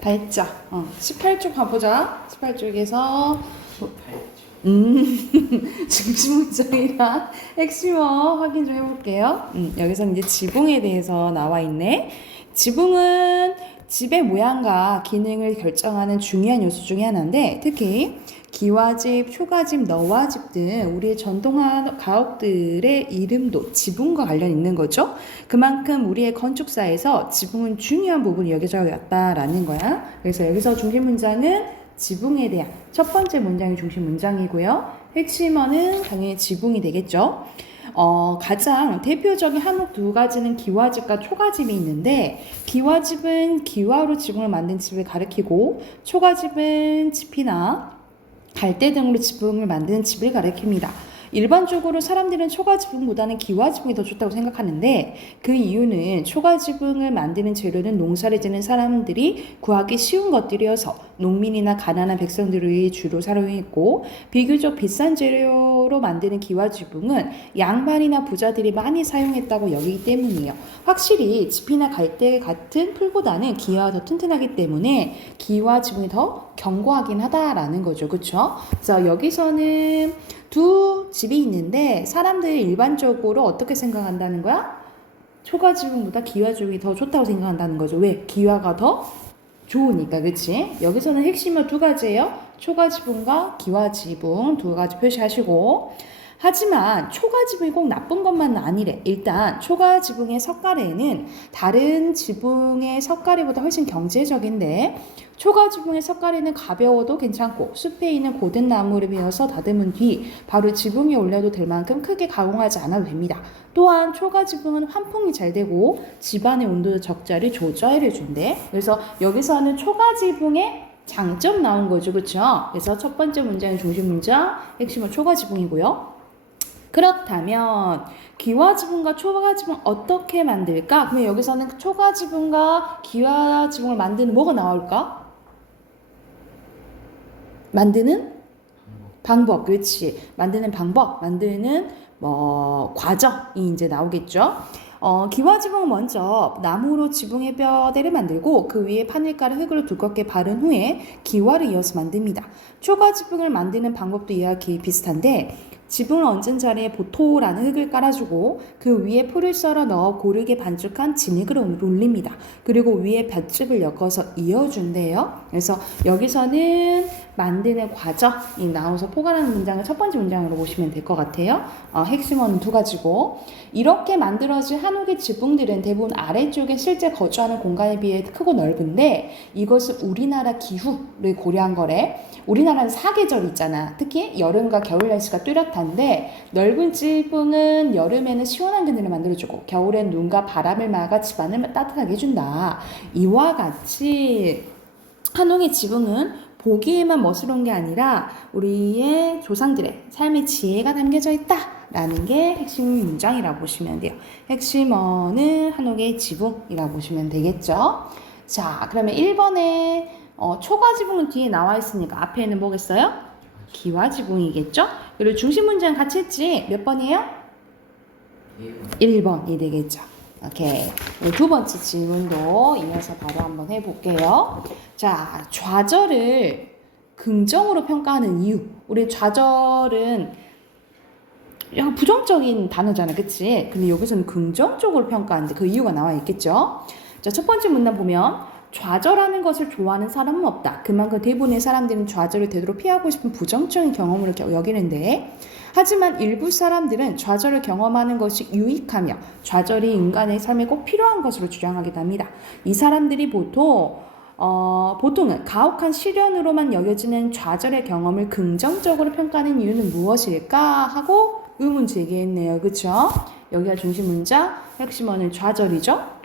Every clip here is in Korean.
다 했죠? 18쪽 가보자. 18쪽에서 중심 문장이랑 핵심어 확인 좀 해볼게요. 여기서 이제 지붕에 대해서 나와 있네. 지붕은 집의 모양과 기능을 결정하는 중요한 요소 중에 하나인데, 특히 기와집, 초가집, 너와집 등 우리의 전통화 가옥들의 이름도 지붕과 관련 있는 거죠. 그만큼 우리의 건축사에서 지붕은 중요한 부분이 여겨져 왔다라는 거야. 그래서 여기서 중심 문장은 지붕에 대한 첫 번째 문장이 중심 문장이고요. 핵심어는 당연히 지붕이 되겠죠. 가장 대표적인 한옥 두 가지는 기와집과 초가집이 있는데, 기와집은 기와로 지붕을 만든 집을 가리키고 초가집은 지피나 갈대 등으로 지붕을 만드는 집을 가리킵니다. 일반적으로 사람들은 초가지붕보다는 기와지붕이 더 좋다고 생각하는데, 그 이유는 초가지붕을 만드는 재료는 농사를 지는 사람들이 구하기 쉬운 것들이어서 농민이나 가난한 백성들이 주로 사용했고, 비교적 비싼 재료로 만드는 기와지붕은 양반이나 부자들이 많이 사용했다고 여기기 때문이에요. 확실히 지피나 갈대 같은 풀보다는 기와가 더 튼튼하기 때문에 기와지붕이 더 견고하긴 하다라는 거죠. 그쵸? 그래서 여기서는 두 집이 있는데 사람들이 일반적으로 어떻게 생각한다는 거야? 초가지붕보다 기와지붕이 더 좋다고 생각한다는 거죠. 왜? 기와가 더 좋으니까. 그치? 여기서는 핵심은 두 가지예요. 초가지붕과 기와지붕 두 가지 표시하시고, 하지만 초가지붕이 꼭 나쁜 것만은 아니래. 일단 초가지붕의 석가래는 다른 지붕의 석가래보다 훨씬 경제적인데, 초가지붕의 석가래는 가벼워도 괜찮고 숲에 있는 고든 나무를 베어서 다듬은 뒤 바로 지붕에 올려도 될 만큼 크게 가공하지 않아도 됩니다. 또한 초가지붕은 환풍이 잘 되고 집안의 온도도 적절히 조절해 준대. 그래서 여기서는 초가지붕의 장점 나온 거죠. 그렇죠? 그래서 첫 번째 문장의 중심 문장, 핵심은 초가지붕이고요. 그렇다면 기와지붕과 초가지붕 어떻게 만들까? 그러면 여기서는 초가지붕과 기와지붕을 만드는 뭐가 나올까? 만드는 방법, 그렇지. 만드는 방법, 만드는 과정이 이제 나오겠죠. 기와지붕은 먼저 나무로 지붕의 뼈대를 만들고 그 위에 파늘가루 흙을 두껍게 바른 후에 기와를 이어서 만듭니다. 초가지붕을 만드는 방법도 이와 비슷한데, 지붕을 얹은 자리에 보토라는 흙을 깔아주고 그 위에 풀을 썰어 넣어 고르게 반죽한 진흙을 올립니다. 그리고 위에 볏짚을 엮어서 이어준대요. 그래서 여기서는 만드는 과정이 나와서 포괄하는 문장을 첫 번째 문장으로 보시면 될 것 같아요. 핵심어는 두 가지고, 이렇게 만들어진 한옥의 지붕들은 대부분 아래쪽에 실제 거주하는 공간에 비해 크고 넓은데, 이것은 우리나라 기후를 고려한 거래. 우리나라는 사계절이 있잖아. 특히 여름과 겨울 날씨가 뚜렷한데, 넓은 지붕은 여름에는 시원한 그늘을 만들어주고 겨울엔 눈과 바람을 막아 집안을 따뜻하게 해준다. 이와 같이 한옥의 지붕은 보기에만 멋스러운 게 아니라 우리의 조상들의 삶의 지혜가 담겨져 있다라는 게 핵심 문장이라고 보시면 돼요. 핵심어는 한옥의 지붕이라고 보시면 되겠죠. 자, 그러면 1번에 초가지붕은 뒤에 나와 있으니까 앞에는 뭐겠어요? 기와지붕이겠죠? 그리고 중심 문장 같이 했지? 몇 번이에요? 1번이 되겠죠. 오케이. 두 번째 질문도 이어서 바로 한번 해볼게요. 자, 좌절을 긍정으로 평가하는 이유. 우리 좌절은 약간 부정적인 단어잖아, 그치? 근데 여기서는 긍정적으로 평가하는데 그 이유가 나와 있겠죠? 자, 첫 번째 문단 보면 좌절하는 것을 좋아하는 사람은 없다. 그만큼 대부분의 사람들은 좌절을 되도록 피하고 싶은 부정적인 경험으로 여기는데, 하지만 일부 사람들은 좌절을 경험하는 것이 유익하며 좌절이 인간의 삶에 꼭 필요한 것으로 주장하기도 합니다. 이 사람들이 보통은 가혹한 시련으로만 여겨지는 좌절의 경험을 긍정적으로 평가하는 이유는 무엇일까 하고 의문 제기했네요. 그쵸? 여기가 중심 문장, 핵심어는 좌절이죠.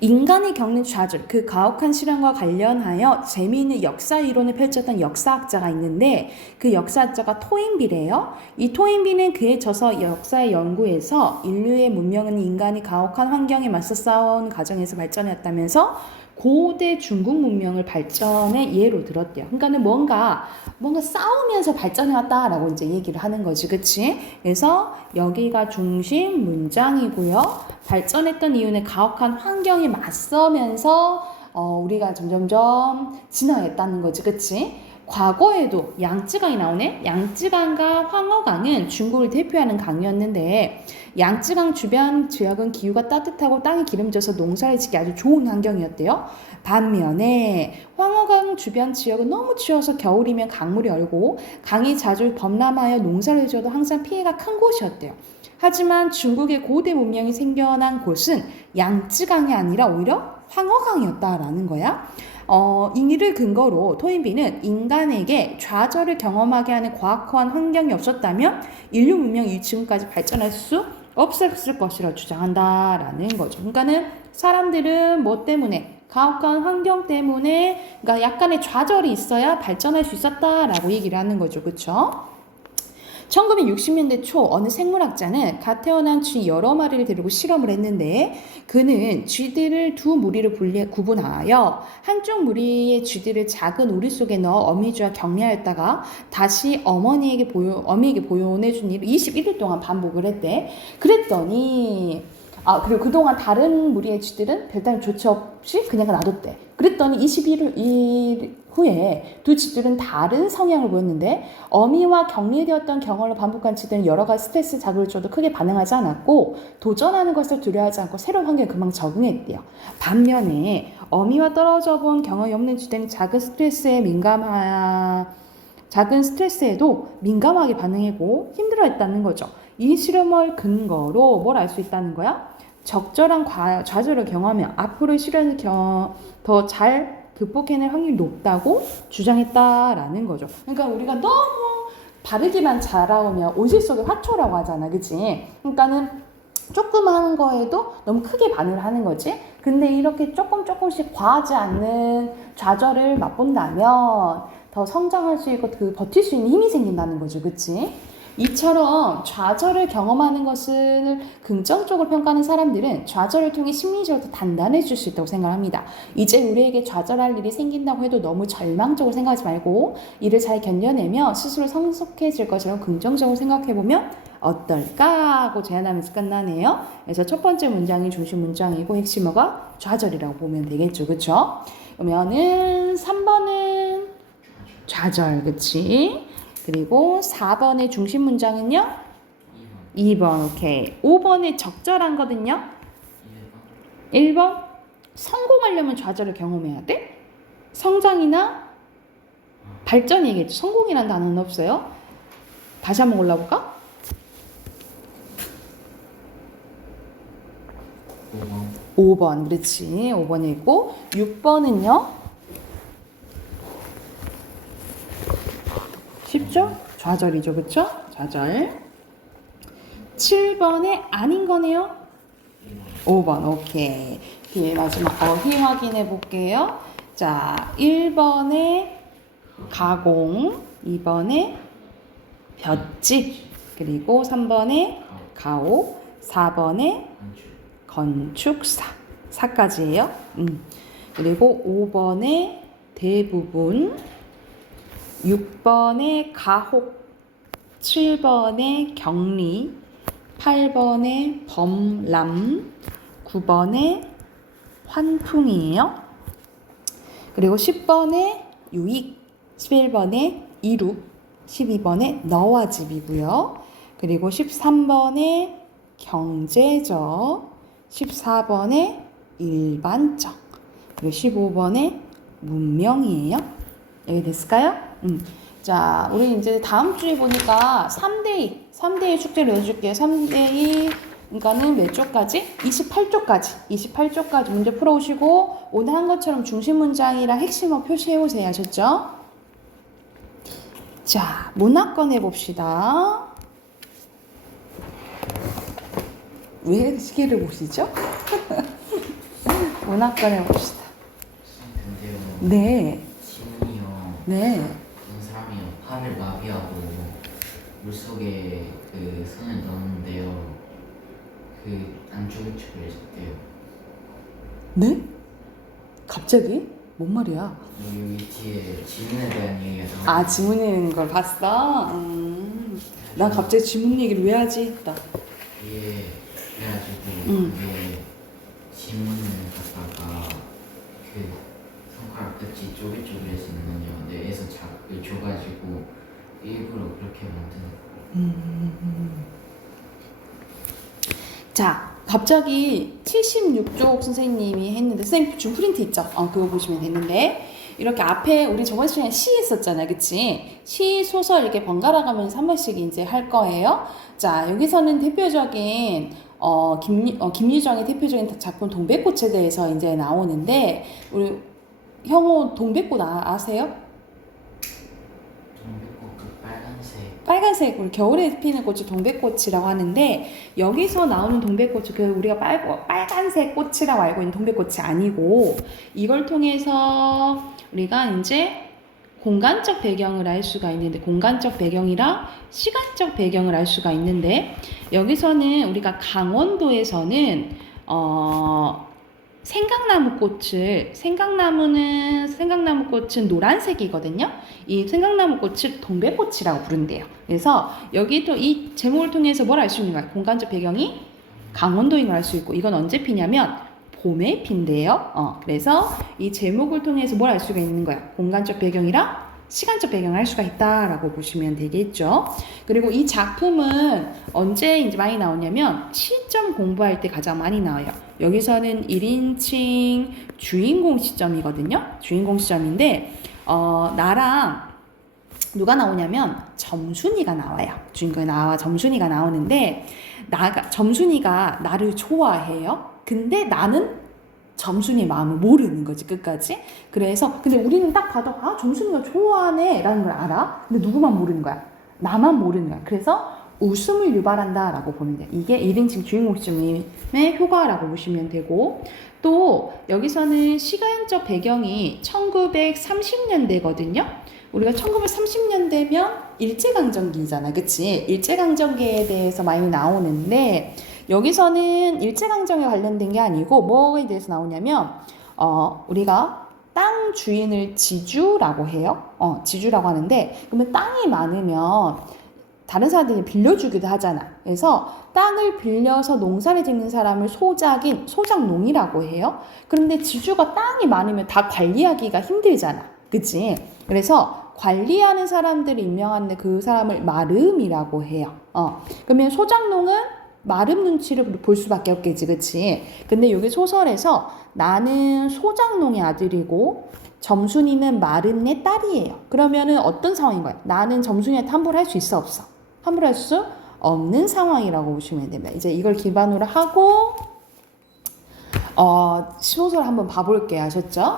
인간이 겪는 좌절, 그 가혹한 시련과 관련하여 재미있는 역사 이론을 펼쳤던 역사학자가 있는데, 그 역사학자가 토인비래요. 이 토인비는 그의 저서 역사의 연구에서 인류의 문명은 인간이 가혹한 환경에 맞서 싸워온 과정에서 발전했다면서 고대 중국 문명을 발전의 예로 들었대요. 그러니까는 뭔가 싸우면서 발전해왔다라고 이제 얘기를 하는 거지, 그치? 그래서 여기가 중심 문장이고요. 발전했던 이유는 가혹한 환경에 맞서면서 우리가 점점점 진화했다는 거지, 그치? 과거에도 양쯔강이 나오네? 양쯔강과 황허강은 중국을 대표하는 강이었는데 양쯔강 주변 지역은 기후가 따뜻하고 땅이 기름져서 농사를 짓기 아주 좋은 환경이었대요. 반면에 황허강 주변 지역은 너무 추워서 겨울이면 강물이 얼고 강이 자주 범람하여 농사를 지어도 항상 피해가 큰 곳이었대요. 하지만 중국의 고대 문명이 생겨난 곳은 양쯔강이 아니라 오히려 황허강이었다라는 거야. 이를 근거로 토인비는 인간에게 좌절을 경험하게 하는 과학화한 환경이 없었다면 인류 문명이 지금까지 발전할 수 없었을 것이라 주장한다라는 거죠. 그러니까는 사람들은 뭐 때문에 가혹한 환경 때문에 그러니까 약간의 좌절이 있어야 발전할 수 있었다라고 얘기를 하는 거죠. 그렇죠? 1960년대 초 어느 생물학자는 갓 태어난 쥐 여러 마리를 데리고 실험을 했는데 그는 쥐들을 두 무리로 구분하여 한쪽 무리의 쥐들을 작은 우리 속에 넣어 어미쥐와 격리하였다가 다시 어미에게 보존해준 일을 21일 동안 반복을 했대. 그랬더니 그리고 그동안 다른 무리의 쥐들은 별다른 조치 없이 그냥 놔뒀대. 그랬더니 21일 후에 두 쥐들은 다른 성향을 보였는데 어미와 격리되었던 경험을 반복한 쥐들은 여러 가지 스트레스 자극을 줘도 크게 반응하지 않았고 도전하는 것을 두려워하지 않고 새로운 환경에 금방 적응했대요. 반면에 어미와 떨어져 본 경험이 없는 쥐들은 작은 스트레스에도 민감하게 반응하고 힘들어했다는 거죠. 이 실험을 근거로 뭘 알 수 있다는 거야? 적절한 좌절을 경험하면 앞으로의 시련을 더 잘 극복해낼 확률이 높다고 주장했다라는 거죠. 그러니까 우리가 너무 바르기만 잘하면 온실 속의 화초라고 하잖아, 그치? 그러니까는 조그마한 거에도 너무 크게 반응을 하는 거지. 근데 이렇게 조금씩 과하지 않는 좌절을 맛본다면 더 성장할 수 있고 버틸 수 있는 힘이 생긴다는 거죠, 그치? 이처럼 좌절을 경험하는 것을 긍정적으로 평가하는 사람들은 좌절을 통해 심리적으로 더 단단해질 수 있다고 생각합니다. 이제 우리에게 좌절할 일이 생긴다고 해도 너무 절망적으로 생각하지 말고 이를 잘 견뎌내며 스스로 성숙해질 것이라고 긍정적으로 생각해보면 어떨까 하고 제안하면서 끝나네요. 그래서 첫 번째 문장이 중심 문장이고 핵심어가 좌절이라고 보면 되겠죠. 그쵸? 그러면은 3번은 좌절, 그치? 그리고 4번의 중심 문장은요? 2번, 오케이. 5번의 적절한 거든요? 1번. 성공하려면 좌절을 경험해야 돼? 성장이나 발전이겠죠. 성공이란 단어는 없어요. 다시 한번 골라볼까? 5번, 그렇지. 5번이고 6번은요? 쉽죠? 좌절이죠, 그쵸? 좌절. 7번에 아닌 거네요. 5번, 오케이. 뒤에 마지막 어휘 확인해 볼게요. 자, 1번에 가공, 2번에 볏짚, 그리고 3번에 가옥, 4번에 건축사. 4까지예요. 그리고 5번에 대부분, 6번에 가혹, 7번에 격리, 8번에 범람, 9번에 환풍이에요. 그리고 10번에 유익, 11번에 이룩, 12번에 너와 집이고요. 그리고 13번에 경제적, 14번에 일반적, 그리고 15번에 문명이에요. 여기 됐을까요? 자, 우리 이제 다음 주에 보니까 3대2 숙제를 내줄게요. 3대2, 그러니까는 몇 쪽까지? 28쪽까지 문제 풀어오시고, 오늘 한 것처럼 중심 문장이랑 핵심어 표시해오세요. 아셨죠? 자, 문학권 해봅시다. 왜 시계를 보시죠? 문학권 해봅시다. 네. 네. 어떤 사람이 팔을 마비하고 물속에 그 손을 넣었는데요. 안 죽은 척을 했대요. 네? 갑자기? 뭔 말이야? 여기 뒤에 지문에 대한 얘기가 나와요. 지문 읽는 걸 봤어? 나 갑자기 지문 얘기를 왜 하지? 했다. 예, 그래가지고 그게 지문을 갖다가 손가락 끝이 쪼글쪼글해지는군요. 뇌에서 자극을 줘가지고 일부러 그렇게 만드는 거예요. 자, 갑자기 76쪽 선생님이 했는데 선생님 줄 프린트 있죠? 그거 보시면 되는데 이렇게 앞에 우리 저번 시간에 시 했었잖아요, 그치? 시, 소설 이렇게 번갈아 가면서 한 번씩 이제 할 거예요. 자, 여기서는 대표적인 김유정의 대표적인 작품 동백꽃에 대해서 이제 나오는데 우리 형호 동백꽃 아세요? 동백꽃 그 빨간색 빨간색 우리 겨울에 피는 꽃이 동백꽃이라고 하는데 여기서 나오는 동백꽃이 그 우리가 빨간색 꽃이라고 알고 있는 동백꽃이 아니고 이걸 통해서 우리가 이제 공간적 배경을 알 수가 있는데 공간적 배경이랑 시간적 배경을 알 수가 있는데 여기서는 우리가 강원도에서는 생강나무 꽃은 노란색이거든요. 이 생강나무 꽃을 동백꽃이라고 부른대요. 그래서 여기 또 이 제목을 통해서 뭘 알 수 있는 거예요? 공간적 배경이 강원도인 걸 알 수 있고 이건 언제 피냐면 봄에 핀대요. 그래서 이 제목을 통해서 뭘 알 수가 있는 거야? 공간적 배경이랑 시간적 배경을 알 수가 있다라고 보시면 되겠죠. 그리고 이 작품은 언제 이제 많이 나오냐면 시점 공부할 때 가장 많이 나와요. 여기서는 1인칭 주인공 시점이거든요. 주인공 시점인데 나랑 누가 나오냐면 점순이가 나와요. 주인공이 나와 점순이가 나오는데 점순이가 나를 좋아해요. 근데 나는 점순이의 마음을 모르는 거지 끝까지. 그래서 근데 우리는 딱 봐도 점순이가 좋아하네 라는 걸 알아. 근데 누구만 모르는 거야? 나만 모르는 거야. 그래서 웃음을 유발한다 라고 보면 돼. 이게 1인칭 주인공 시점의 효과라고 보시면 되고 또 여기서는 시간적 배경이 1930년대거든요. 우리가 1930년대면 일제강점기잖아, 그치? 일제강점기에 대해서 많이 나오는데 여기서는 일제강점기에 관련된 게 아니고 뭐에 대해서 나오냐면 우리가 땅 주인을 지주라고 해요. 지주라고 하는데 그러면 땅이 많으면 다른 사람들이 빌려주기도 하잖아. 그래서 땅을 빌려서 농사를 짓는 사람을 소작농이라고 해요. 그런데 지주가 땅이 많으면 다 관리하기가 힘들잖아. 그치? 그래서 관리하는 사람들을 임명하는데 그 사람을 마름이라고 해요. 그러면 소작농은 마름 눈치를 볼 수밖에 없겠지, 그치? 근데 여기 소설에서 나는 소작농의 아들이고 점순이는 마름의 딸이에요. 그러면은 어떤 상황인 거야? 나는 점순이한테 함부로 할 수 있어, 없어? 함부로 할 수 없는 상황이라고 보시면 됩니다. 이제 이걸 기반으로 하고 소설 한번 봐볼게요. 아셨죠?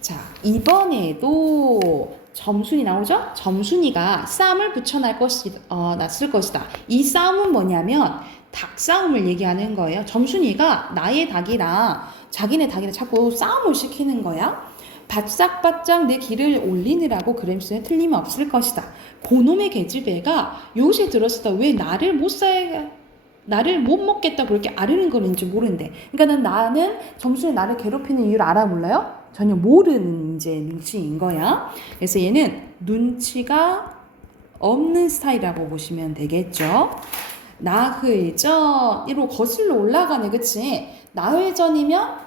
자, 이번에도 점순이 나오죠? 점순이가 쌈을 붙여놨을 것이다. 이 쌈은 뭐냐면 닭싸움을 얘기하는 거예요. 점순이가 나의 닭이랑 자기네 닭이랑 자꾸 싸움을 시키는 거야. 바짝바짝 내 기를 올리느라고 그램수에 틀림없을 것이다. 그놈의 계집애가 요새 들었을 때 왜 나를 못 먹겠다 그렇게 아르는 거는지 모른대. 그러니까 나는 점순이 나를 괴롭히는 이유를 알아 몰라요? 전혀 모르는 이제 눈치인 거야. 그래서 얘는 눈치가 없는 스타일이라고 보시면 되겠죠. 나흘전, 이로 거슬러 올라가네, 그치? 나흘전이면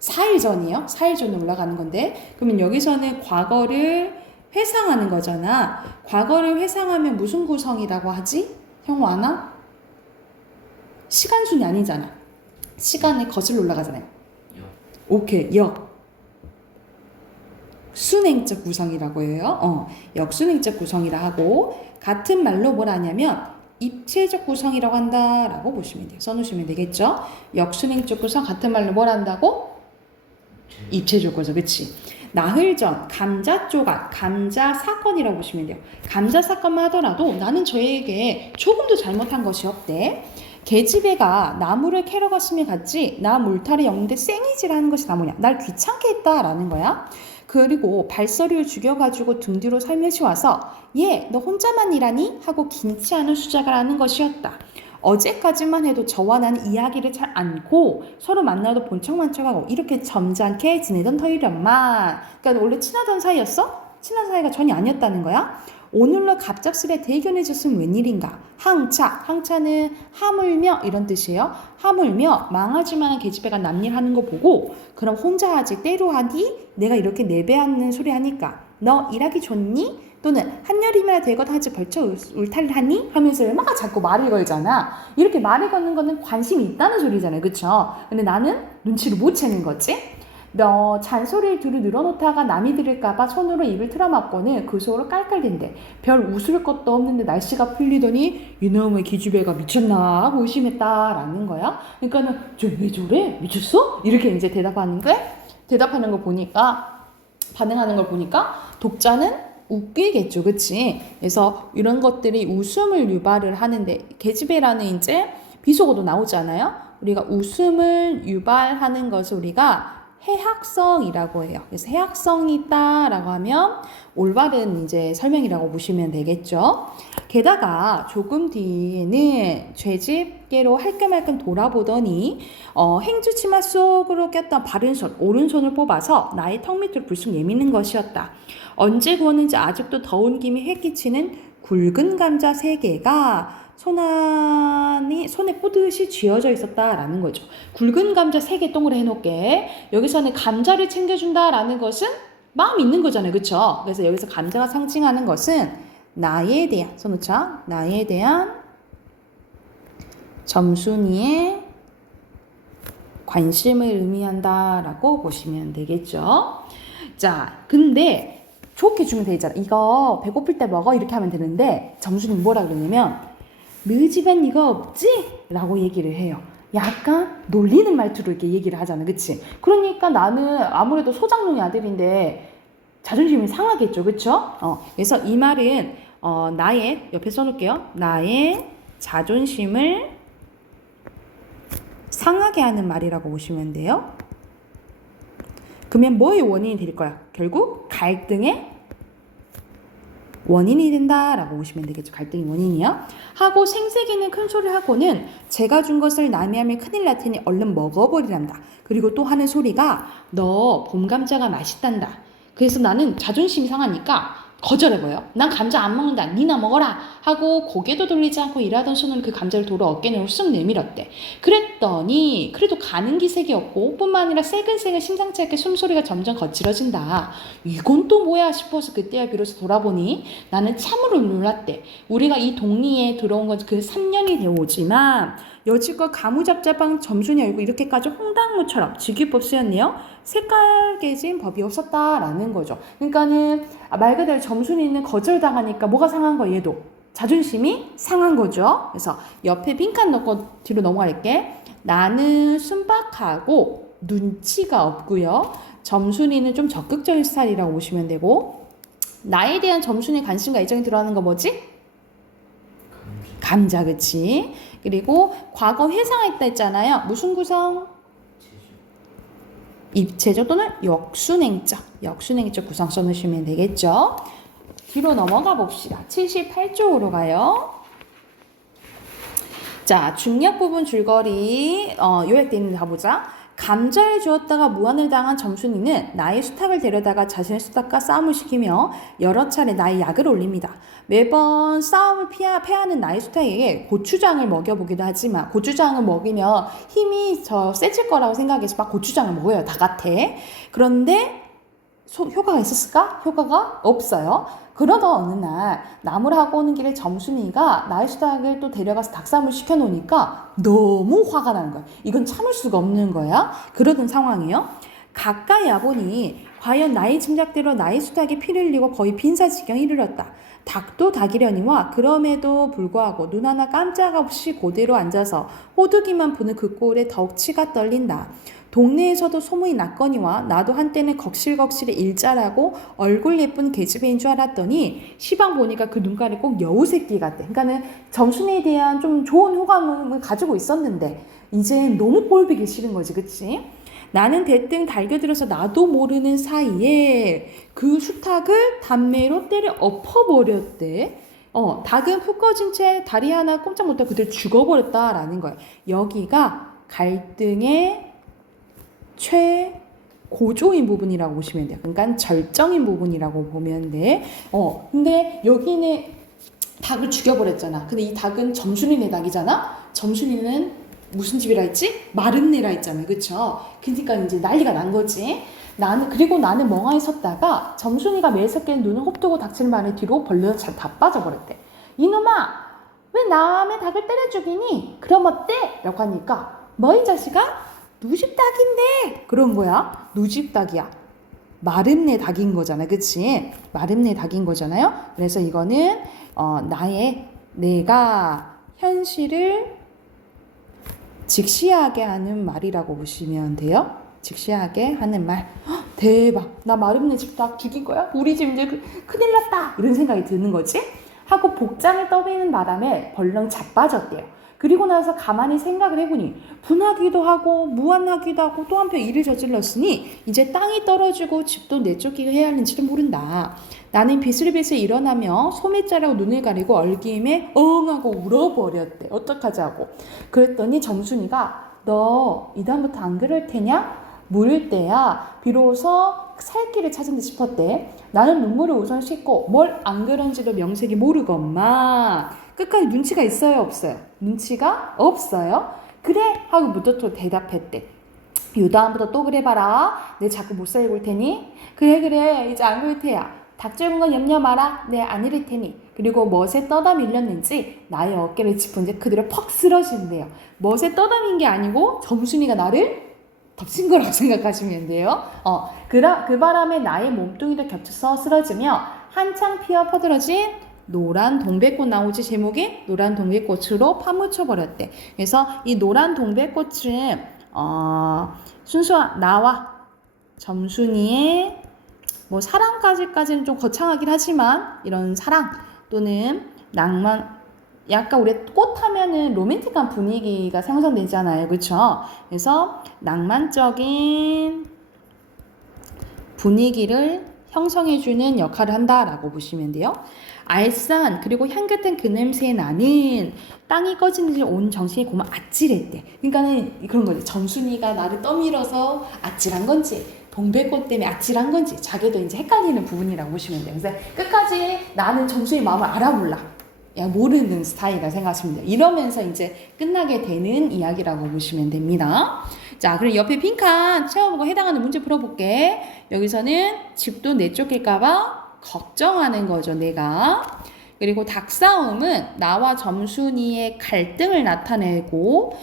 4일 전이에요. 4일 전에 올라가는 건데, 그러면 여기서는 과거를 회상하는 거잖아. 과거를 회상하면 무슨 구성이라고 하지? 형우 아나? 시간순이 아니잖아. 시간에 거슬러 올라가잖아요. 오케이, 역순행적 구성이라고 해요. 역순행적 구성이라 하고, 같은 말로 뭘 하냐면 입체적 구성이라고 한다라고 보시면 돼요. 써놓으시면 되겠죠. 역순행적 구성 같은 말로 뭘 한다고? 입체적 구성, 그치? 나흘전, 감자 조각, 감자 사건이라고 보시면 돼요. 감자 사건만 하더라도 나는 저에게 조금도 잘못한 것이 없대. 계집애가 나무를 캐러 갔으면 갔지 나 물타리 엮는데 쌩이질하는 것이 나무냐. 날 귀찮게 했다라는 거야. 그리고 발서리를 죽여가지고 등 뒤로 살며시 와서 얘 너 혼자만 일하니? 하고 긴치 않은 수작을 하는 것이었다. 어제까지만 해도 저와 나는 이야기를 잘 않고 서로 만나도 본척만 척하고 이렇게 점잖게 지내던 터이련만. 그러니까 원래 친하던 사이였어? 친한 사이가 전혀 아니었다는 거야. 오늘로 갑작스레 대견해졌으면 웬일인가. 항차는 하물며 이런 뜻이에요. 하물며 망하지만한 계집애가 남일 하는 거 보고 그럼 혼자 하지 때로 하니 내가 이렇게 내배하는 소리 하니까 너 일하기 좋니? 또는 한여름이나 되거든 하지 벌써 울탈을 하니? 하면서 막 자꾸 말을 걸잖아. 이렇게 말을 거는 거는 관심이 있다는 소리잖아요. 그쵸? 근데 나는 눈치를 못 채는 거지. 너 잔소리를 두루 늘어놓다가 남이 들을까봐 손으로 입을 틀어막고는 그 속으로 깔깔댄대. 별 웃을 것도 없는데 날씨가 풀리더니 이놈의 기집애가 미쳤나 하고 의심했다라는 거야. 그러니까는 저 왜 저래? 미쳤어? 이렇게 이제 대답하는 거 보니까 반응하는 걸 보니까 독자는 웃기겠죠, 그치? 그래서 이런 것들이 웃음을 유발을 하는데 계집애라는 이제 비속어도 나오잖아요. 우리가 웃음을 유발하는 것을 우리가 해학성이라고 해요. 그래서 해학성이 있다라고 하면 올바른 이제 설명이라고 보시면 되겠죠. 게다가 조금 뒤에는 죄집게로 할끔할끔 돌아보더니 행주치마 속으로 꼈던 바른 손, 오른손을 뽑아서 나의 턱 밑으로 불쑥 내미는 것이었다. 언제 구웠는지 아직도 더운 김이 회끼치는 굵은 감자 3개가 손에 뿌듯이 쥐어져 있었다라는 거죠. 굵은 감자 3개 동그래 해놓게 여기서는 감자를 챙겨준다라는 것은 마음이 있는 거잖아요. 그쵸? 그래서 여기서 감자가 상징하는 것은 나에 대한, 손놓자, 나에 대한 점순이의 관심을 의미한다라고 보시면 되겠죠. 자, 근데 좋게 주면 되잖아. 이거 배고플 때 먹어 이렇게 하면 되는데 점순이 뭐라 그러냐면 너희 집엔 이거 없지? 라고 얘기를 해요. 약간 놀리는 말투로 이렇게 얘기를 하잖아. 그치? 그러니까 나는 아무래도 소장농의 아들인데 자존심이 상하겠죠. 그쵸? 그래서 이 말은 나의, 옆에 써놓을게요. 나의 자존심을 상하게 하는 말이라고 보시면 돼요. 그러면 뭐의 원인이 될 거야? 결국 갈등의 원인이 된다라고 보시면 되겠죠. 갈등의 원인이요. 하고 생색이는 큰 소리를 하고는 제가 준 것을 남이 하면 큰일 날 테니 얼른 먹어버리란다. 그리고 또 하는 소리가 너 봄감자가 맛있단다. 그래서 나는 자존심이 상하니까 거절해버려요. 난 감자 안 먹는다. 니나 먹어라. 하고 고개도 돌리지 않고 일하던 손으로 그 감자를 도로 어깨내로 쑥 내밀었대. 그랬더니 그래도 가는 기색이 없고 뿐만 아니라 새근새근 심상치 않게 숨소리가 점점 거칠어진다. 이건 또 뭐야 싶어서 그때야 비로소 돌아보니 나는 참으로 놀랐대. 우리가 이 동리에 들어온 건 그 3년이 되어오지만 여지껏 가무잡잡한 점순이 알고 이렇게까지 홍당무처럼 직위법 쓰였네요. 색깔 깨진 법이 없었다라는 거죠. 그러니까는 말 그대로 점순이는 거절당하니까 뭐가 상한 거야 얘도? 자존심이 상한 거죠. 그래서 옆에 빈칸 넣고 뒤로 넘어갈게. 나는 순박하고 눈치가 없고요. 점순이는 좀 적극적인 스타일이라고 보시면 되고 나에 대한 점순이 관심과 애정이 들어가는 거 뭐지? 감자, 그치? 그리고 과거 회상했다 했잖아요. 무슨 구성? 입체적 또는 역순행적 구성 써놓으시면 되겠죠. 뒤로 넘어가 봅시다. 78쪽으로 가요. 자, 중력 부분 줄거리 요약되어 있는 거 가보자. 감자를 주었다가 무안을 당한 점순이는 나의 수탉을 데려다가 자신의 수탉과 싸움을 시키며 여러 차례 나의 약을 올립니다. 매번 싸움을 패하는 나의 수탉에게 고추장을 먹여보기도 하지만 고추장을 먹이면 힘이 더 세질 거라고 생각해서 막 고추장을 먹어요. 다 같아. 그런데 효과가 있었을까? 효과가 없어요. 그러다 어느 날 나무를 하고 오는 길에 점순이가 나의 수탉을 또 데려가서 닭싸움을 시켜놓으니까 너무 화가 나는 거야. 이건 참을 수가 없는 거야. 그러던 상황이에요. 가까이 와보니 과연 나의 짐작대로 나의 수탉이 피를 흘리고 거의 빈사지경에 이르렀다. 닭도 닭이려니와 그럼에도 불구하고 눈 하나 깜짝없이 그대로 앉아서 호두기만 보는 그 꼴에 더욱 치가 떨린다. 동네에서도 소문이 났거니와 나도 한때는 걱실걱실의 일자라고 얼굴 예쁜 계집애인 줄 알았더니 시방 보니까 그 눈깔이 꼭 여우새끼 같대. 그러니까는 점순이에 대한 좀 좋은 호감을 가지고 있었는데 이제 너무 꼴보기 싫은 거지, 그치? 나는 대뜸 달겨들어서 나도 모르는 사이에 그 수탉을 단매로 때려 엎어버렸대. 닭은 푹 꺼진 채 다리 하나 꼼짝 못하고 그대로 죽어버렸다라는 거야. 여기가 갈등의 고조인 부분이라고 보시면 돼요. 그러니까 절정인 부분이라고 보면 돼. 근데 여기는 닭을 죽여버렸잖아. 근데 이 닭은 점순이네 닭이잖아. 점순이는 무슨 집이라 했지? 마름내라 했잖아요. 그쵸? 그러니까 이제 난리가 난 거지. 그리고 나는 멍하니 섰다가 점순이가 매섭게 눈을 홉뜨고 닥치는 바람에 뒤로 벌레가 다 빠져버렸대. 이놈아, 왜 남의 닭을 때려 죽이니? 그럼 어때? 라고 하니까 뭐 이 자식아? 누집 닭인데? 그런 거야. 누집 닭이야. 마름내 닭인 거잖아. 그치? 마름내 닭인 거잖아요. 그래서 이거는 내가 현실을 직시하게 하는 말이라고 보시면 돼요. 직시하게 하는 말. 헉, 대박. 나 마름내 집 닭 죽인 거야? 우리 집 이제 큰일 났다. 이런 생각이 드는 거지. 하고 복장을 떠미는 바람에 벌렁 자빠졌대요. 그리고 나서 가만히 생각을 해보니 분하기도 하고 무한하기도 하고 또 한편 일을 저질렀으니 이제 땅이 떨어지고 집도 내쫓기고 해야 하는지도 모른다. 나는 비슬비슬 일어나며 소매자라고 눈을 가리고 얼기임에 엉하고 울어버렸대. 어떡하자고. 그랬더니 점순이가 너 이다음부터 안 그럴 테냐? 물을 때야 비로소 살 길을 찾은데 싶었대. 나는 눈물을 우선 씻고 뭘 안 그런지도 명색이 모르건만 끝까지 눈치가 있어요 없어요? 눈치가 없어요. 그래 하고 무도토 대답했대. 유다음부터 또 그래봐라. 내 자꾸 못 살고 올 테니. 그래 이제 안 그럴 테야. 닭 죽은 건 염려 마라. 내 안 이를 테니. 그리고 멋에 떠다 밀렸는지 나의 어깨를 짚은 채 그대로 퍽 쓰러진대요. 멋에 떠다 민게 아니고 점순이가 나를 덮친 거라고 생각하시면 돼요. 그 바람에 나의 몸뚱이도 겹쳐서 쓰러지며 한창 피어 퍼들어진 노란 동백꽃 나오지. 제목이 노란 동백꽃으로 파묻혀 버렸대. 그래서 이 노란 동백꽃은 순수한 나와 점순이의 뭐 사랑까지는 좀 거창하긴 하지만 이런 사랑 또는 낭만, 약간 우리 꽃 하면은 로맨틱한 분위기가 생성되잖아요. 그렇죠? 그래서 낭만적인 분위기를 형성해주는 역할을 한다라고 보시면 돼요. 알싸한 그리고 향긋한 그 냄새에 나는 땅이 꺼지는지 온 정신이 고만 아찔했대. 그러니까는 그런 거지. 점순이가 나를 떠밀어서 아찔한 건지 동백꽃 때문에 아찔한 건지 자기도 이제 헷갈리는 부분이라고 보시면 돼요. 그래서 끝까지 나는 점순이 마음을 알아몰라. 모르는 스타일이라 생각하시면 돼요. 이러면서 이제 끝나게 되는 이야기라고 보시면 됩니다. 자, 그럼 옆에 빈칸 채워보고 해당하는 문제 풀어볼게. 여기서는 집도 내쫓길까봐 걱정하는 거죠, 내가. 그리고 닭싸움은 나와 점순이의 갈등을 나타내고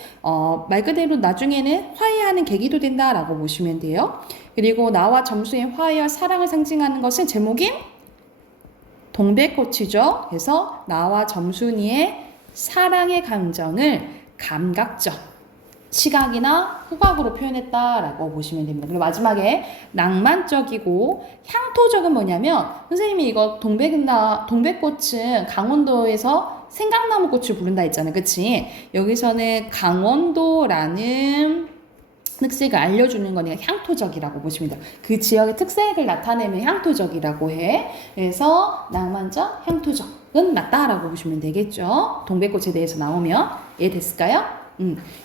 말 그대로 나중에는 화해하는 계기도 된다라고 보시면 돼요. 그리고 나와 점순이의 화해와 사랑을 상징하는 것은 제목인 동백꽃이죠. 그래서 나와 점순이의 사랑의 감정을 감각적 시각이나 후각으로 표현했다라고 보시면 됩니다. 그리고 마지막에 낭만적이고 향토적은 뭐냐면 선생님이 이거 동백꽃은 강원도에서 생강나무꽃을 부른다 했잖아요. 그치? 여기서는 강원도라는 특색을 알려주는 거니까 향토적이라고 보시면 돼요. 그 지역의 특색을 나타내면 향토적이라고 해. 그래서 낭만적, 향토적은 맞다라고 보시면 되겠죠. 동백꽃에 대해서 나오면 이해됐을까요?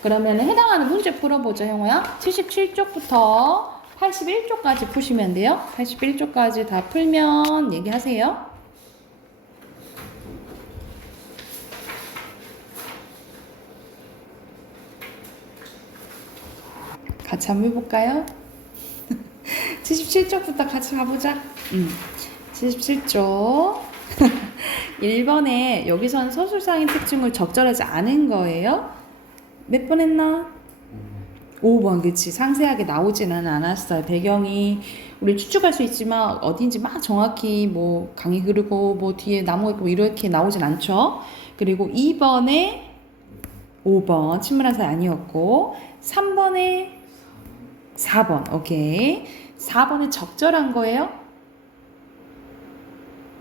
그러면 해당하는 문제 풀어보죠, 형호야. 77쪽부터 81쪽까지 푸시면 돼요. 81쪽까지 다 풀면 얘기하세요. 같이 한번 해볼까요? 77쪽부터 같이 가보자. 77쪽 1번에 여기선 서술상의 특징을 적절하지 않은 거예요. 몇 번 했나? 5번. 그치. 상세하게 나오지는 않았어요. 배경이 우리 추측할 수 있지만 어딘지 막 정확히 뭐 강이 흐르고 뭐 뒤에 나무가 있고 이렇게 나오진 않죠. 그리고 2번에 5번 침몰한 사이 아니었고 3번에 4번. 오케이. 4번에 적절한 거예요.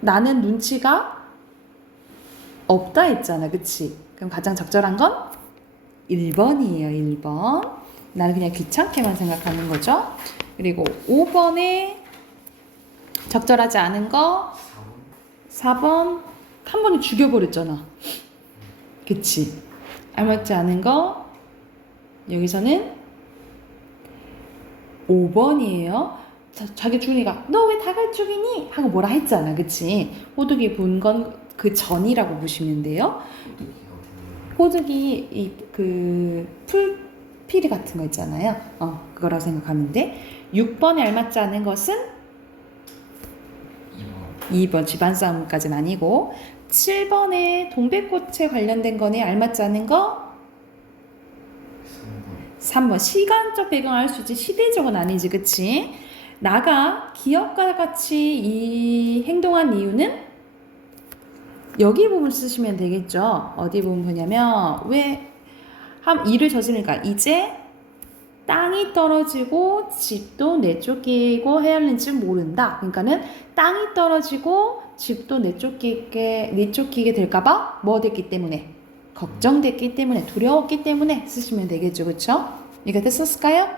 나는 눈치가 없다 했잖아. 그치? 그럼 가장 적절한 건 1번이에요. 1번. 나는 그냥 귀찮게만 생각하는 거죠. 그리고 5번에 적절하지 않은 거 4번. 한 번에 죽여버렸잖아. 그치? 알맞지 않은 거 여기서는 5번이에요. 자기 준이가 너 왜 다갈죽이니? 하고 뭐라 했잖아. 그치? 호두기 본 건 그 전이라고 보시면 돼요. 어떻게가 뭐예요? 호두기 그 풀피리 같은 거 있잖아요. 그거라고 생각하면 돼. 6번에 알맞지 않은 것은 2번 2번 집안 싸움까지는 아니고 7번에 동백꽃에 관련된 거네 알맞지 않은 거 3번 3번 시간적 배경을 알 수 있지 시대적은 아니지 그치? 나가 기업과 같이 이 행동한 이유는 여기 부분 쓰시면 되겠죠. 어디 부분 보냐면 왜 일을 저지르니까 이제 땅이 떨어지고 집도 내쫓기고 해야 하는지 모른다. 그러니까는 땅이 떨어지고 집도 내쫓기게 될까봐 뭐 됐기 때문에 걱정됐기 때문에 두려웠기 때문에 쓰시면 되겠죠, 그렇죠? 이거 됐었을까요?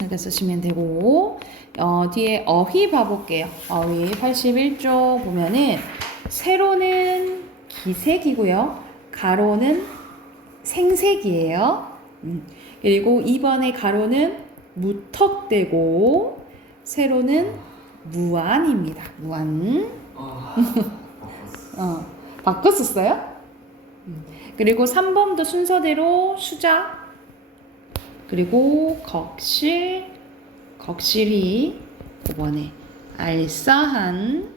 이렇게 쓰시면 되고 뒤에 어휘 봐볼게요. 어휘 81쪽 보면은 세로는 기색이고요, 가로는 생색이에요. 그리고 2번의 가로는 무턱대고 세로는 무안입니다. 무안. 바꿨어. 바꿨었어요? 그리고 3번도 순서대로 수작, 그리고 걱실이 5번에 알싸한,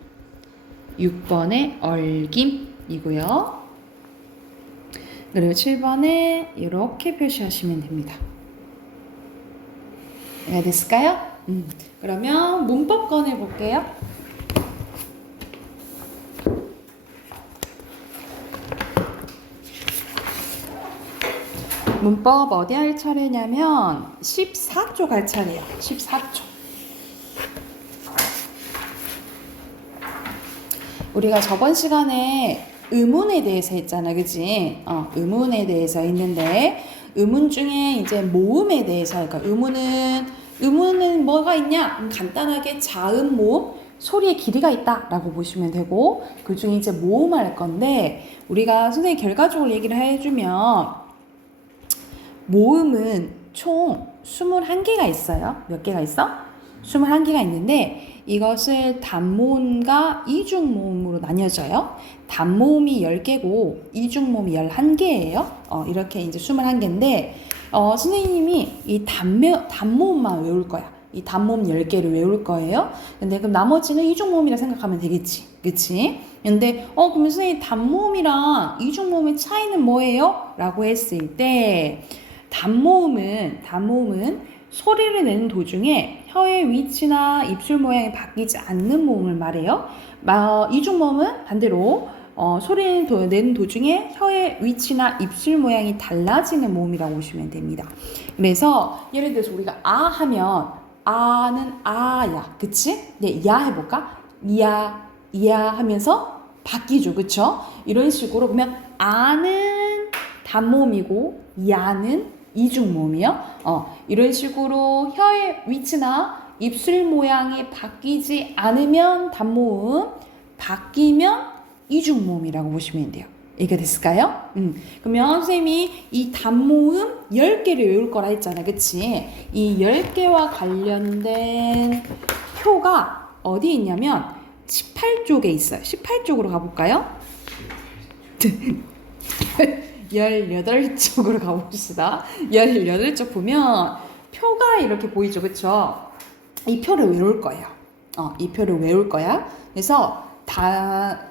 6번에 얼김이고요. 그리고 7번에 이렇게 표시하시면 됩니다. 네, 됐을까요? 그러면 문법 꺼내볼게요. 문법 어디 할 차례냐면 14쪽 할 차례예요. 14쪽. 우리가 저번 시간에 의문에 대해서 했잖아, 그치? 의문에 대해서 했는데, 의문 중에 이제 모음에 대해서, 그러니까 의문은 뭐가 있냐? 간단하게 자음, 모음, 소리의 길이가 있다라고 보시면 되고, 그 중에 이제 모음을 할 건데, 우리가 선생님이 결과적으로 얘기를 해주면, 모음은 총 21개가 있어요. 몇 개가 있어? 21개가 있는데, 이것을 단모음과 이중모음으로 나뉘어져요. 단모음이 10개고 이중모음이 11개예요. 이렇게 이제 21개인데 선생님이 이 단모음만 외울 거야. 이 단모음 10개를 외울 거예요. 근데 그럼 나머지는 이중모음이라 생각하면 되겠지. 그치? 근데 그러면 선생님 단모음이랑 이중모음의 차이는 뭐예요? 라고 했을 때 단모음은 소리를 내는 도중에 혀의 위치나 입술 모양이 바뀌지 않는 모음을 말해요. 이중모음은 반대로 소리를 내는 도중에 혀의 위치나 입술 모양이 달라지는 모음이라고 보시면 됩니다. 그래서 예를 들어서 우리가 아 하면 아는 아야, 그치? 네, 야 해볼까? 이야 하면서 바뀌죠, 그쵸? 이런 식으로 보면 아는 단모음이고 야는 이중모음이요. 이런 식으로 혀의 위치나 입술 모양이 바뀌지 않으면 단모음, 바뀌면 이중모음이라고 보시면 돼요. 이게 됐을까요? 그러면 선생님이 이 단모음 10개를 외울 거라 했잖아, 그치? 이 10개와 관련된 표가 어디 있냐면 18쪽에 있어요. 18쪽으로 가볼까요? 18쪽으로 가봅시다. 18쪽 보면 표가 이렇게 보이죠, 그쵸? 이 표를 외울 거예요. 이 표를 외울 거야. 그래서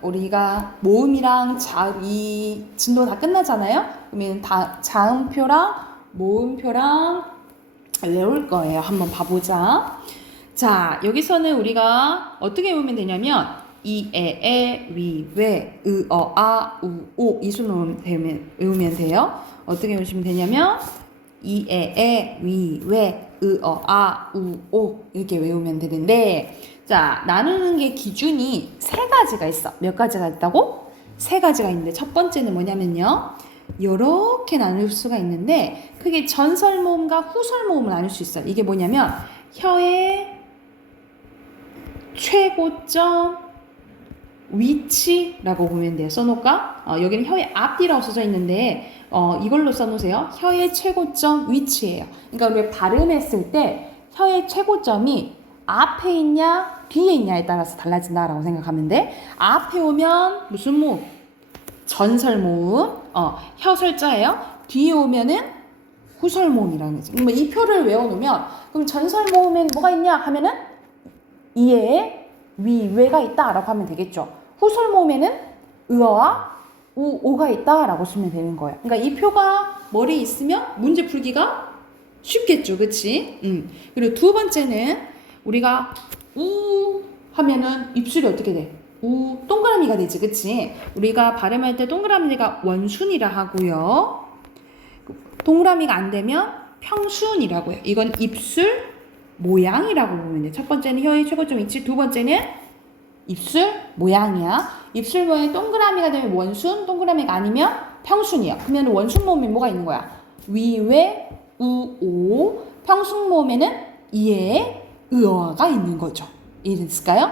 우리가 모음이랑 이 진도 다 끝나잖아요. 그러면 자음표랑 모음표랑 외울 거예요. 한번 봐보자. 자, 여기서는 우리가 어떻게 외우면 되냐면 이, 에, 위, 웨, 으, 아, 우, 오 이 순으로 외우면 돼요. 어떻게 외우시면 되냐면 이, 에, 위, 웨, 으, 아, 우, 오 이렇게 외우면 되는데 자, 나누는 게 기준이 3가지가 있어. 몇 가지가 있다고? 3가지가 있는데 첫 번째는 뭐냐면요. 이렇게 나눌 수가 있는데 그게 전설 모음과 후설 모음을 나눌 수 있어요. 이게 뭐냐면 혀의 최고점 위치라고 보면 돼요. 써놓을까? 여기는 혀의 앞뒤라고 써져 있는데 이걸로 써놓으세요. 혀의 최고점 위치예요. 그러니까 우리가 발음했을 때 혀의 최고점이 앞에 있냐 뒤에 있냐에 따라서 달라진다라고 생각하면 돼. 앞에 오면 무슨 모음? 전설 모음. 혀설자예요. 뒤에 오면은 후설 모음이라는 거지. 그러면 이 표를 외워놓으면 그럼 전설 모음엔 뭐가 있냐 하면은 이에 위, 외가 있다라고 하면 되겠죠. 후설 모음에는 의어와 우, 오가 있다라고 쓰면 되는 거예요. 그러니까 이 표가 머리에 있으면 문제 풀기가 쉽겠죠. 그치? 그리고 두 번째는 우리가 우 하면은 입술이 어떻게 돼? 우 동그라미가 되지. 그치? 우리가 발음할 때 동그라미가 원순이라 하고요. 동그라미가 안 되면 평순이라고 해요. 이건 입술 모양이라고 보면 돼. 첫 번째는 혀의 최고점 위치, 두 번째는 입술 모양이야. 입술 모양이 동그라미가 되면 원순, 동그라미가 아니면 평순이야. 그러면 원순 모음에 뭐가 있는 거야? 위, 외, 우, 오. 평순 모음에는 이에 의어가 있는 거죠. 이해됐을까요?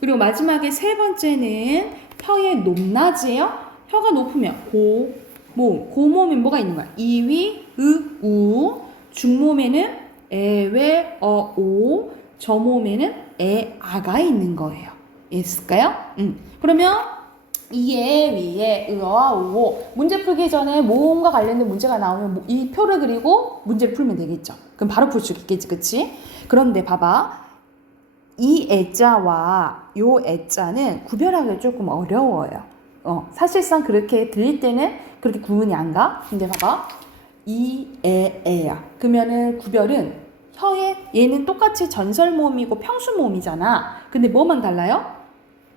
그리고 마지막에 세 번째는 혀의 높낮이에요. 혀가 높으면 고, 모음. 고모음엔 뭐가 있는 거야? 이위, 으, 우. 중모음에는 에, 외, 어, 오. 저모음에는 에, 아가 있는 거예요. 이해됐을까요? 그러면 이에, 위에, 의어와 우오. 문제 풀기 전에 모음과 관련된 문제가 나오면 이 표를 그리고 문제를 풀면 되겠죠. 그럼 바로 풀 수 있겠지, 그치? 그런데 봐봐. 이 애자와 요 애자는 구별하기가 조금 어려워요. 사실상 그렇게 들릴 때는 그렇게 구분이 안 가. 근데 봐봐. 이, 에야. 그러면은 구별은 혀의 얘는 똑같이 전설 모음이고 평수 모음이잖아. 근데 뭐만 달라요?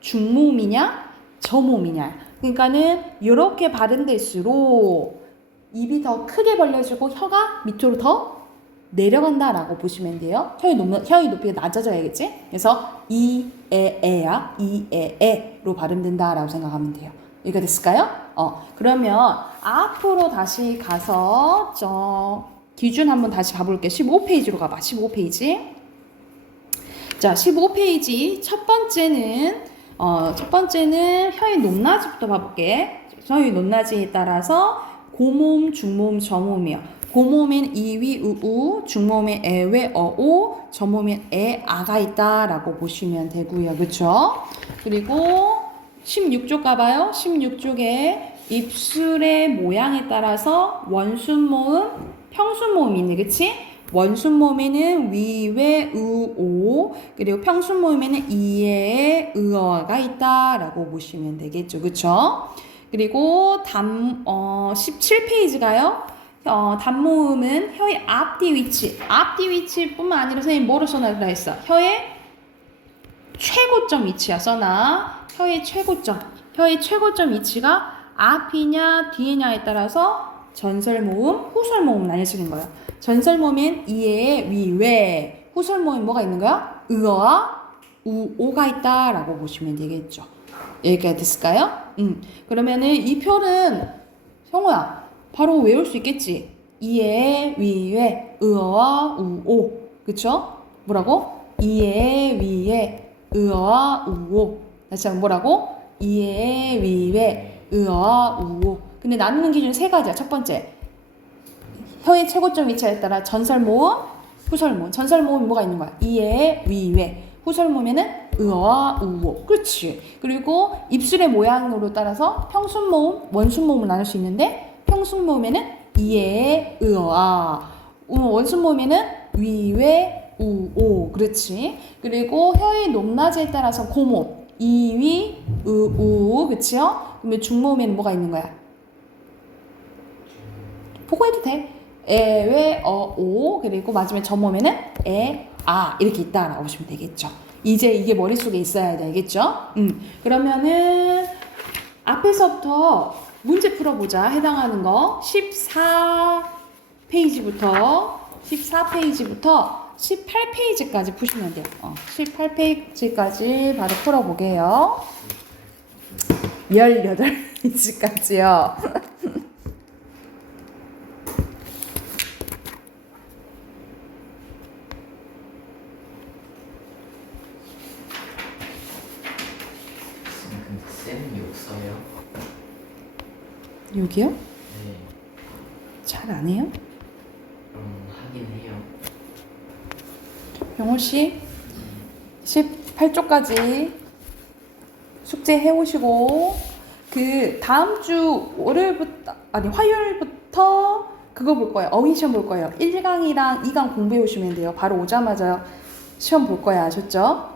중모음이냐 저모음이냐. 그러니까는 이렇게 발음될수록 입이 더 크게 벌려지고 혀가 밑으로 더 내려간다라고 보시면 돼요. 혀의 높이가 낮아져야겠지? 그래서 이, 에야, 이, 에로 발음된다라고 생각하면 돼요. 이해가 됐을까요? 그러면 앞으로 다시 가서 기준 한번 다시 가볼게요. 15페이지로 가봐. 15페이지. 자, 15페이지 첫 번째는 혀의 높낮이부터 봐볼게. 혀의 높낮이에 따라서 고모음, 중모음, 저모음이요. 고모음엔 이위, 우우, 중모음엔 에외, 어오, 저모음엔 에, 아가 있다라고 보시면 되고요. 그쵸? 그리고 16쪽 가봐요. 16쪽에 입술의 모양에 따라서 원순모음, 평순모음이 있네. 그치? 원순모음에는 위, 외, 우, 오. 그리고 평순모음에는 이에, 의어가 있다라고 보시면 되겠죠. 그쵸? 그리고 17페이지가요. 단모음은 혀의 앞뒤 위치뿐만 아니라 선생님 뭐로 써놔라 했어? 혀의 최고점 위치야. 써놔. 혀의 최고점 위치가 앞이냐 뒤에냐에 따라서 전설모음, 후설모음 나뉘어지는 거예요. 전설모음엔 이에, 위, 외. 후설모음엔 뭐가 있는 거야? 의어와 우, 오가 있다라고 보시면 되겠죠. 여기까지 됐을까요? 그러면은 이 표는 형우야 바로 외울 수 있겠지? 이에, 위에, 의어와 우, 오. 그쵸? 뭐라고? 이에, 위에, 의어와 우, 오. 다시 한번 뭐라고? 이에, 위에, 의어와 우, 오. 근데 나누는 기준 세 가지야. 첫 번째, 혀의 최고점 위치에 따라 전설모음, 후설모음. 전설모음이 뭐가 있는 거야? 이에, 위에. 후설모음에는 의어와 우오. 그렇지. 그리고 입술의 모양으로 따라서 평순모음, 원순모음을 나눌 수 있는데 평순모음에는 이에, 의어와 원순모음에는 위외, 우오. 그렇지. 그리고 혀의 높낮이에 따라서 고모음, 이위, 우. 그치요? 그러면 중모음에는 뭐가 있는 거야? 보고 해도 돼. 에, 외, 어, 오. 그리고 마지막에 저모음에는 에, 아. 이렇게 있다라고 보시면 되겠죠. 이제 이게 머릿속에 있어야 되겠죠? 그러면은 앞에서부터 문제 풀어보자. 해당하는 거 14페이지부터 18페이지까지 푸시면 돼요. 18페이지까지 바로 풀어보게요. 18페이지까지요. 근데 쌤이 욕 써요? 여기요? 네. 잘 안 해요? 하긴 해요. 영호 씨 18쪽까지 숙제 해오시고 그 다음 주 화요일부터 그거 볼 거예요. 어휘 시험 볼 거예요. 1강이랑 2강 공부해 오시면 돼요. 바로 오자마자 시험 볼 거예요. 아셨죠?